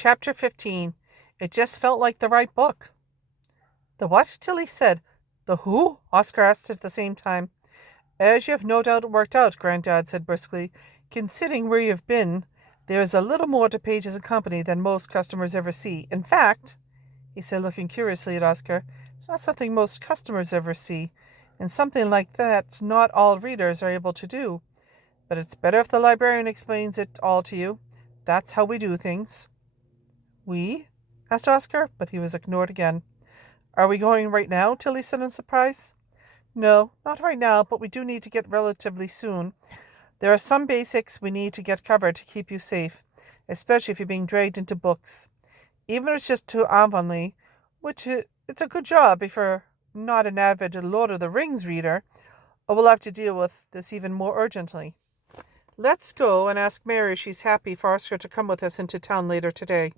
Chapter 15. It just felt like the right book. The what? Tilly said. The who? Oscar asked at the same time. As you have no doubt worked out, Grandad said briskly, considering where you've been, there is a little more to Pages and Company than most customers ever see. In fact, he said, looking curiously at Oscar, it's not something most customers ever see, and something like that not all readers are able to do. But it's better if the librarian explains it all to you. That's how we do things. We? Asked Oscar, but he was ignored again. Are we going right now? Tilly said in surprise. No, not right now, but we do need to get relatively soon. There are some basics we need to get covered to keep you safe, especially if you're being dragged into books. Even if it's just to Avonlea, which it's a good job if you're not an avid Lord of the Rings reader, or we'll have to deal with this even more urgently. Let's go and ask Mary if she's happy for Oscar to come with us into town later today.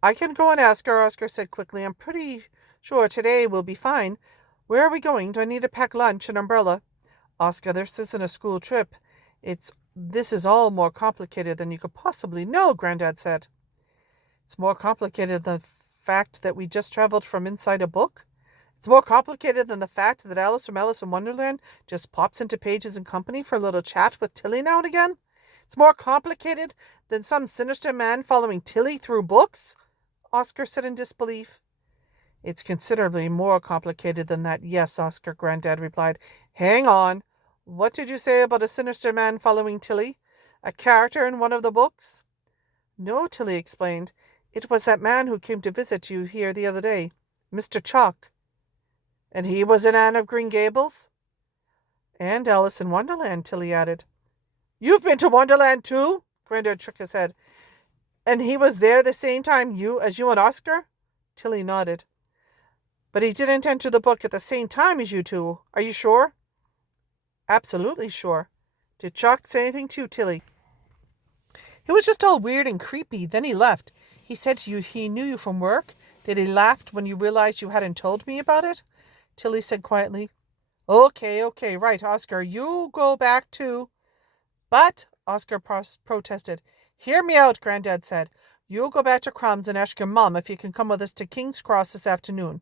I can go and ask her, Oscar said quickly. I'm pretty sure today will be fine. Where are we going? Do I need to pack lunch and umbrella? Oscar, this isn't a school trip. This is all more complicated than you could possibly know, Grandad said. It's more complicated than the fact that we just traveled from inside a book? It's more complicated than the fact that Alice from Alice in Wonderland just pops into Pages and Company for a little chat with Tilly now and again? It's more complicated than some sinister man following Tilly through books? Oscar said in disbelief. It's considerably more complicated than that, yes, Oscar, Grandad replied. Hang on. What did you say about a sinister man following Tilly? A character in one of the books? No, Tilly explained. It was that man who came to visit you here the other day, Mr. Ch. And he was in Anne of Green Gables? And Alice in Wonderland, Tilly added. You've been to Wonderland too? Grandad shook his head. And he was there the same time as you and Oscar? Tilly nodded. But he didn't enter the book at the same time as you two. Are you sure? Absolutely sure. Did Chuck say anything to you, Tilly? He was just all weird and creepy. Then he left. He said to you he knew you from work. That he laughed when you realized you hadn't told me about it? Tilly said quietly. Okay, right, Oscar. You go back too. But, Oscar protested. Hear me out, Grandad said. You'll go back to Crumbs and ask your mum if you can come with us to King's Cross this afternoon.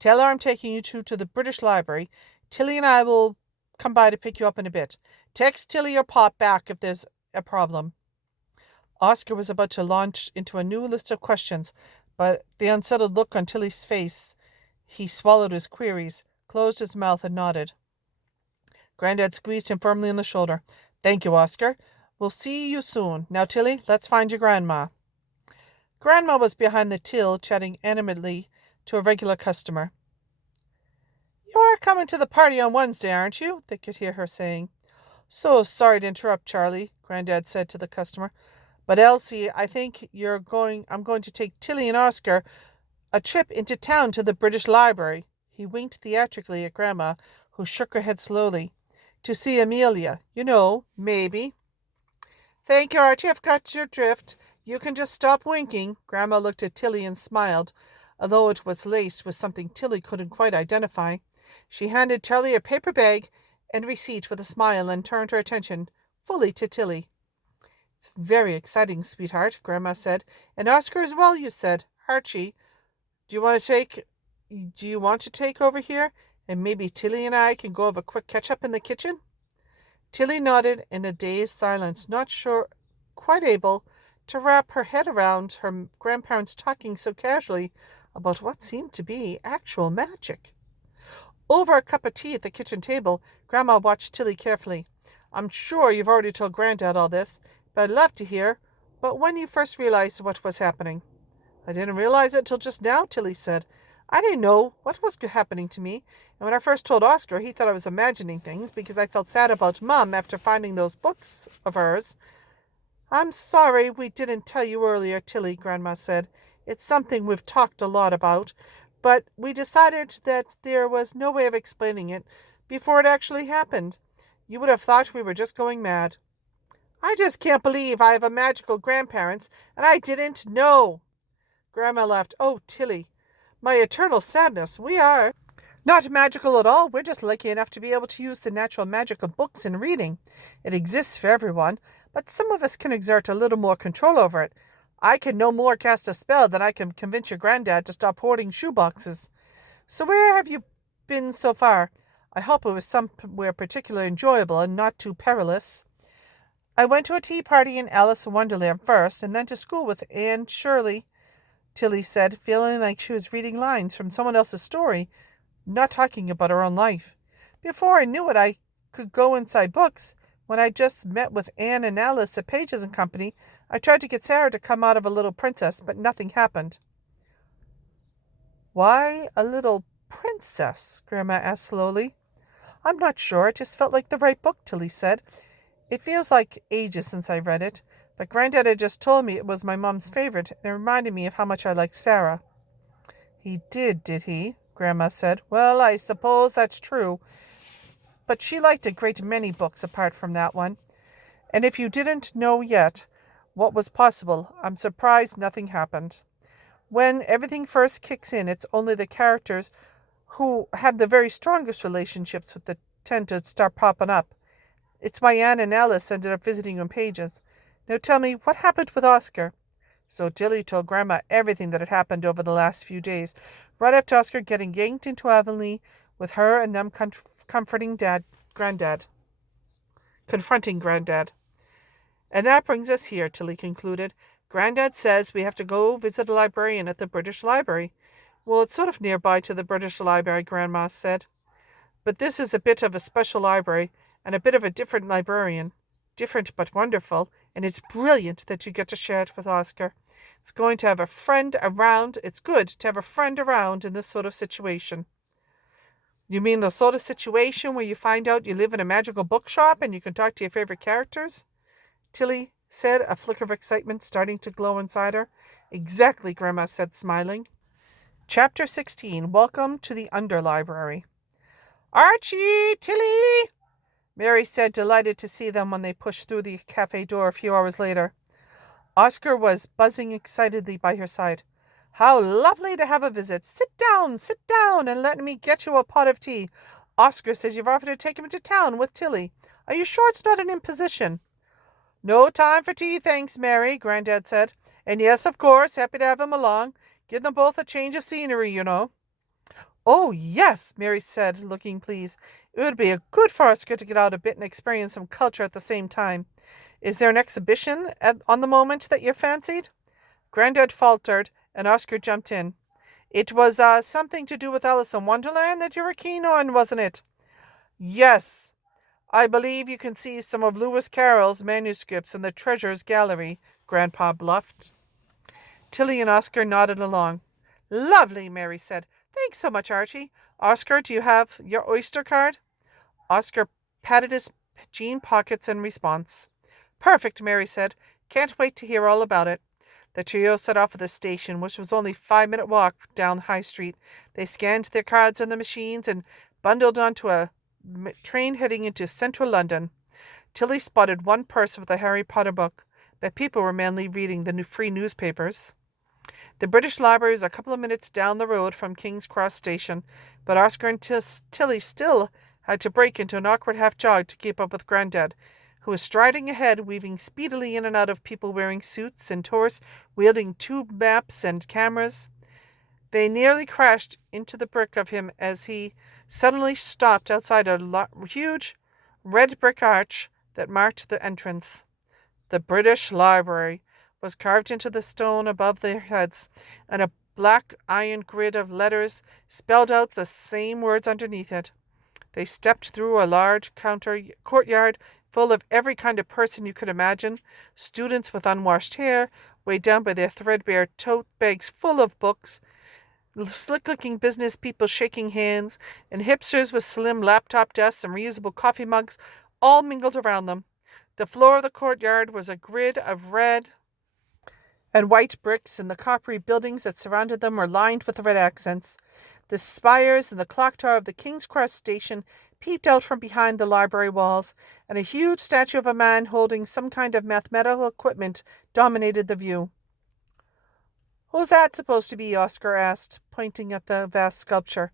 Tell her I'm taking you two to the British Library. Tilly and I will come by to pick you up in a bit. Text Tilly or Pop back if there's a problem. Oscar was about to launch into a new list of questions, but the unsettled look on Tilly's face, he swallowed his queries, closed his mouth and nodded. Grandad squeezed him firmly on the shoulder. Thank you, Oscar. We'll see you soon. Now, Tilly, let's find your grandma. Grandma was behind the till, chatting animatedly to a regular customer. You're coming to the party on Wednesday, aren't you? They could hear her saying. So sorry to interrupt, Charlie, Grandad said to the customer. But Elsie, I think I'm going to take Tilly and Oscar a trip into town to the British Library. He winked theatrically at Grandma, who shook her head slowly. To see Amelia, maybe. Thank you, Archie, I've got your drift. You can just stop winking. Grandma looked at Tilly and smiled, although it was laced with something Tilly couldn't quite identify. She handed Charlie a paper bag and receipt with a smile and turned her attention fully to Tilly. It's very exciting, sweetheart, Grandma said. And Oscar as well, you said. Archie, do you want to take over here? And maybe Tilly and I can go have a quick catch-up in the kitchen? Tilly nodded in a dazed silence, not sure, quite able to wrap her head around her grandparents talking so casually about what seemed to be actual magic. Over a cup of tea at the kitchen table, Grandma watched Tilly carefully. I'm sure you've already told Grandad all this, but I'd love to hear. But when you first realized what was happening? I didn't realize it till just now, Tilly said. I didn't know what was happening to me, and when I first told Oscar, he thought I was imagining things because I felt sad about Mum after finding those books of hers. I'm sorry we didn't tell you earlier, Tilly, Grandma said. It's something we've talked a lot about, but we decided that there was no way of explaining it before it actually happened. You would have thought we were just going mad. I just can't believe I have a magical grandparents, and I didn't know. Grandma laughed. Oh, Tilly, my eternal sadness. We are not magical at all. We're just lucky enough to be able to use the natural magic of books and reading. It exists for everyone, but some of us can exert a little more control over it, I can no more cast a spell than I can convince your granddad to stop hoarding shoeboxes. So where have you been so far? I hope it was somewhere particularly enjoyable and not too perilous. I went to a tea party in Alice in Wonderland first, and then to school with Anne Shirley, Tilly said, feeling like she was reading lines from someone else's story, not talking about her own life. Before I knew it, I could go inside books. When I just met with Anne and Alice at Pages and Company, I tried to get Sarah to come out of A Little Princess, but nothing happened. Why a little princess? Grandma asked slowly. I'm not sure. It just felt like the right book, Tilly said. It feels like ages since I read it, but Granddad had just told me it was my mom's favorite, and it reminded me of how much I liked Sarah. He did he? Grandma said. Well, I suppose that's true, but she liked a great many books apart from that one. And if you didn't know yet what was possible, I'm surprised nothing happened. When everything first kicks in, it's only the characters who had the very strongest relationships with the tend to start popping up. It's why Anne and Alice ended up visiting on Pages. Now tell me, what happened with Oscar? So Tilly told Grandma everything that had happened over the last few days, right up to Oscar getting yanked into Avonlea with her and them confronting Granddad. And that brings us here, Tilly concluded. Granddad says we have to go visit a librarian at the British Library. Well, it's sort of nearby to the British Library, Grandma said. But this is a bit of a special library and a bit of a different librarian. Different but wonderful, and it's brilliant that you get to share it with Oscar. It's going to have a friend around. It's good to have a friend around in this sort of situation. You mean the sort of situation where you find out you live in a magical bookshop and you can talk to your favorite characters? Tilly said, a flicker of excitement starting to glow inside her. Exactly, Grandma said, smiling. Chapter 16. Welcome to the Underlibrary. Archie! Tilly! Mary said, delighted to see them when they pushed through the cafe door a few hours later. Oscar was buzzing excitedly by her side. How lovely to have a visit. Sit down, and let me get you a pot of tea. Oscar says you've offered to take him to town with Tilly. Are you sure it's not an imposition? No time for tea, thanks, Mary, Granddad said. And yes, of course, happy to have him along. Give them both a change of scenery, you know. Oh, yes, Mary said, looking pleased. It would be good for Oscar to get out a bit and experience some culture at the same time. Is there an exhibition on the moment that you fancied? Granddad faltered, and Oscar jumped in. It was something to do with Alice in Wonderland that you were keen on, wasn't it? Yes. I believe you can see some of Lewis Carroll's manuscripts in the Treasures Gallery, Grandpa bluffed. Tilly and Oscar nodded along. Lovely, Mary said. Thanks so much, Archie. Oscar, do you have your Oyster card? Oscar patted his jean pockets in response. Perfect, Mary said. Can't wait to hear all about it. The trio set off at the station, which was only a 5-minute walk down High Street. They scanned their cards on the machines and bundled onto a train heading into central London. Tilly spotted one person with a Harry Potter book, but people were mainly reading the free newspapers. The British Library was a couple of minutes down the road from King's Cross Station, but Oscar and Tilly still had to break into an awkward half-jog to keep up with Grandad, who was striding ahead, weaving speedily in and out of people wearing suits and tourists wielding tube maps and cameras. They nearly crashed into the brick of him as he suddenly stopped outside a huge red brick arch that marked the entrance. The British Library was carved into the stone above their heads, and a black iron grid of letters spelled out the same words underneath it. They stepped through a large courtyard full of every kind of person you could imagine, students with unwashed hair, weighed down by their threadbare tote bags full of books, slick-looking business people shaking hands, and hipsters with slim laptop desks and reusable coffee mugs all mingled around them. The floor of the courtyard was a grid of red and white bricks, and the coppery buildings that surrounded them were lined with red accents. The spires and the clock tower of the King's Cross Station peeped out from behind the library walls, and a huge statue of a man holding some kind of mathematical equipment dominated the view. Who's that supposed to be? Oscar asked, pointing at the vast sculpture.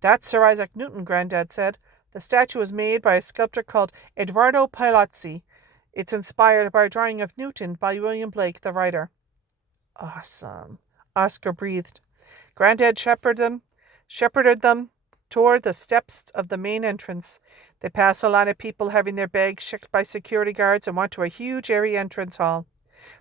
That's Sir Isaac Newton, Grandad said. The statue was made by a sculptor called Edoardo Palazzi. It's inspired by a drawing of Newton by William Blake, the writer. Awesome, Oscar breathed. Granddad shepherded them toward the steps of the main entrance. They passed a line of people having their bags checked by security guards and went to a huge airy entrance hall.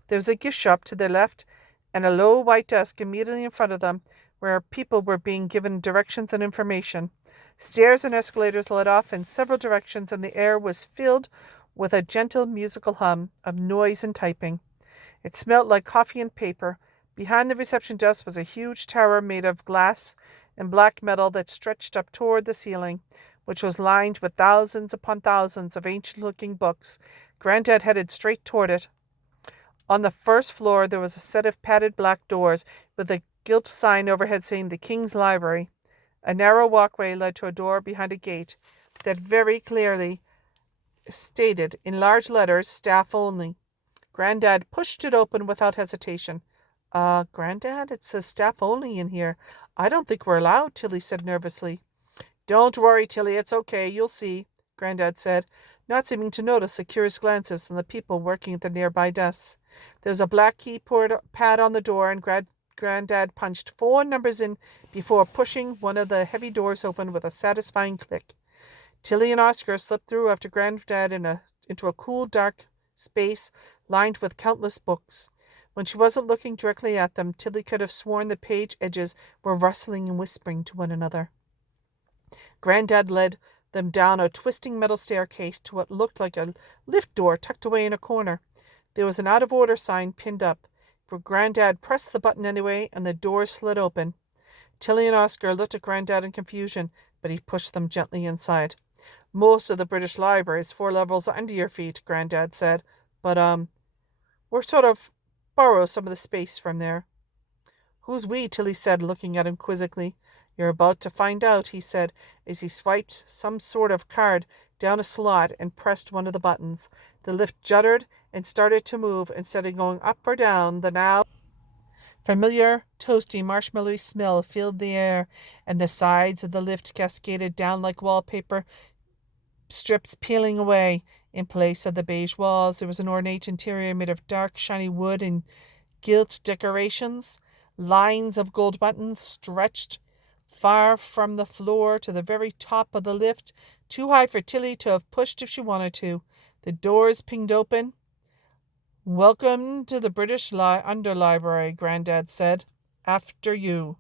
There was a gift shop to their left and a low white desk immediately in front of them where people were being given directions and information. Stairs and escalators led off in several directions, and the air was filled with a gentle musical hum of noise and typing. It smelled like coffee and paper. Behind the reception desk was a huge tower made of glass and black metal that stretched up toward the ceiling, which was lined with thousands upon thousands of ancient-looking books. Granddad headed straight toward it. On the first floor there was a set of padded black doors with a gilt sign overhead saying the King's Library. A narrow walkway led to a door behind a gate that very clearly stated in large letters, staff only. Granddad pushed it open without hesitation. Granddad, it says staff only in here. I don't think we're allowed, Tilly said nervously. Don't worry, Tilly, it's okay, you'll see, Granddad said, not seeming to notice the curious glances from the people working at the nearby desks. There was a black keyboard pad on the door, and Granddad punched 4 numbers in before pushing one of the heavy doors open with a satisfying click. Tilly and Oscar slipped through after Granddad into a cool, dark space lined with countless books. When she wasn't looking directly at them, Tilly could have sworn the page edges were rustling and whispering to one another. Granddad led them down a twisting metal staircase to what looked like a lift door tucked away in a corner. There was an out-of-order sign pinned up, but Granddad pressed the button anyway, and the door slid open. Tilly and Oscar looked at Granddad in confusion, but he pushed them gently inside. Most of the British Library is 4 levels under your feet, Granddad said, but, we're sort of borrow some of the space from there. Who's we? Tilly said, looking at him quizzically. You're about to find out, he said, as he swiped some sort of card down a slot and pressed one of the buttons. The lift juddered and started to move. Instead of going up or down, the now familiar toasty marshmallowy smell filled the air, and the sides of the lift cascaded down like wallpaper strips peeling away. In place of the beige walls, there was an ornate interior made of dark, shiny wood and gilt decorations. Lines of gold buttons stretched far from the floor to the very top of the lift, too high for Tilly to have pushed if she wanted to. The doors pinged open. Welcome to the British Underlibrary, Granddad said. After you.